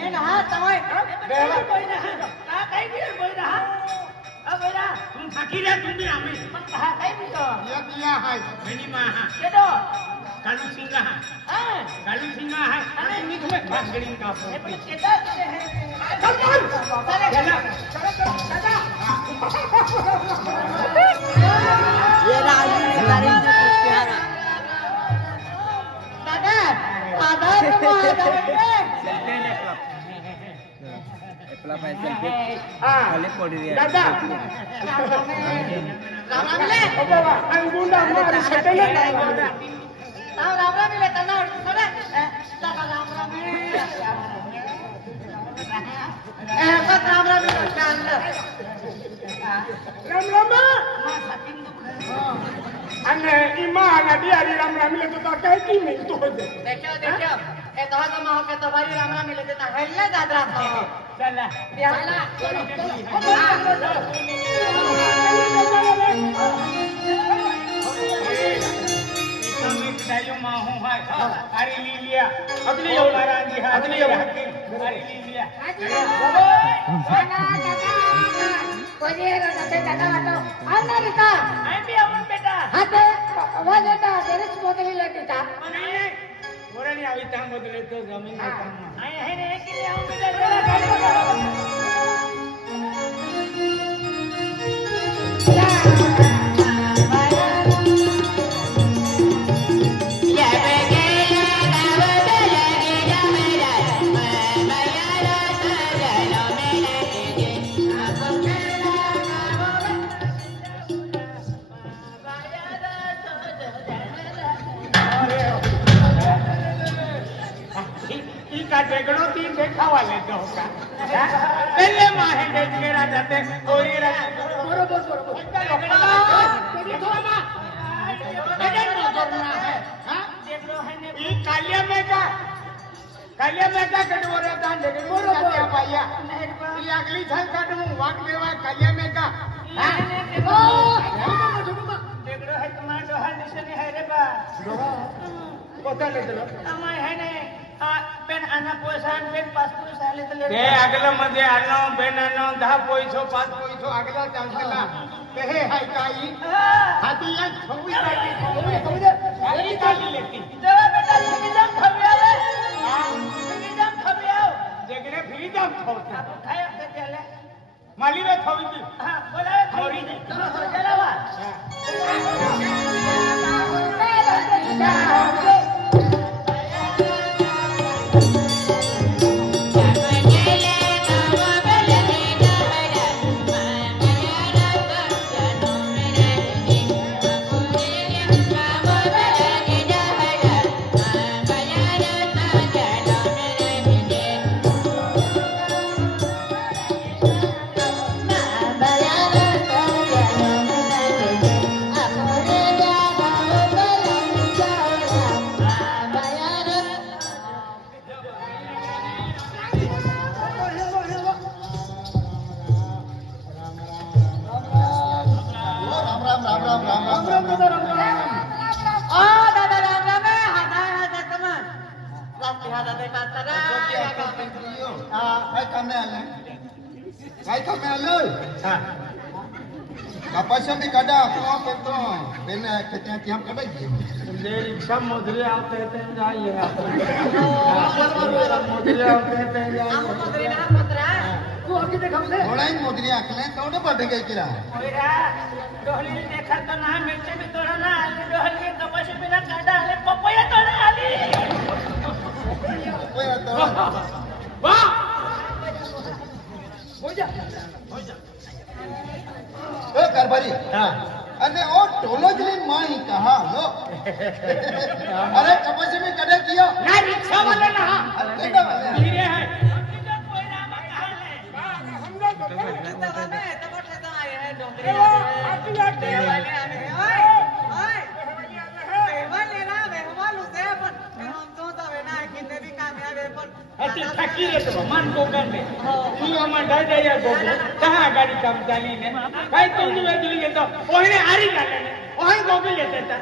ये ना तमय बेवा कोई ना का काही भी कोई ना बेटा तुम थकी रे तुम भी आमी पण हा काही भी तो ये दिया है मेनी मां हा केडो कालू सिंह हा हां कालू सिंह है अरे तुम्ही तुम्हें भागड़ी का हे पण केदा है चल दादा ये राजू ने तारीफ से पूछा दादा दादा एकला पैसे पे हां खाली पड़ी रही दादा राम ले ओ बाबा अंगुंडा मार सटले राम ले तना सोडे दादा राम ले बस राम ले शांत राम अने ईमान दियारी राम ले तो काय की नहीं तो दे देखो देखो ए तो हम हो के तो भारी राम मिले देता है ले दादा तो चला चला दाइयो माहू है अरे ली लिया अगली यो महाराज जी है अगली यो अरे ली लिया कोई दादा तो आना बेटा मैं भी आऊं बेटा हां तो वो बेटा तेरे मोदली लेता मोरा नहीं आवी ता बदले तो जमीन में काम आए है रे के लिए आऊं बेटा जरा गाड़ी का डेगड़ो तीन देखावा लेते हो का पहले माहे डेगड़ा जाते कोई बरोबर तेरी थोड़ा डेगड़ नो करना है हां डेगड़ो है ने ई कालिया में का कटोरे दान डेगड़ बरोबर क्या भैया ये अगली थाल काटू वाक देवा कालिया में का हां डेगड़ो है तुम्हारा हर निशानी है रे बा कोता ले चलो अमय है ने पेन आना पोसान पेन पास साले तो ते अगला मध्ये आनो बेन आनो 10 पैसो 5 पैसो अगला चांसला ते हाय काई हाती या छोवी काई अरे काली लेती जरा बेटा फ्रीडम खबियाले फ्रीडम खबियाओ जगरे फ्रीडम छोड़ता खाया के चले माली रे छोड़ी दी हां बोला छोड़ी दे चलावा Kapasya may kada ako kento ben ketya tiam kada gi ले रिक्शा मोदरे आते थे जाइए मोदरे आते थे जाइए मोदरी ना मोदरा तू आगे देख हमसे थोडाई मोदरी आखले तोडे पडे गई किरा ओइरा डोहली देखा तो ना मिर्ची भी तोड़ा ना आली डोहली कपास बिना काटा आले पपया तोड़ा आली ओया तोडा वाह हो जा ए कारभारी हां अने ओ टोलोजली माई कहा लो अरे कपास में kada किया ना रिक्शा वाले ना केटा वाले धीरे है कोई ना मत कहा ले हम लोग तो में तब ठेका आए हैं डोंगरी आती आती वाले आने ओए ओए बेवा लेना बेवा लुसे पर हम तो तवे ना कितने भी कामयाब है पर ऐसी थकी रे तो मन को कर ले तू हम डर जाया गोगो कहां गाड़ी काम चाली ने भाई तुम जो जुली तो ओहने आरी कर ले ओहन गोगो लेते था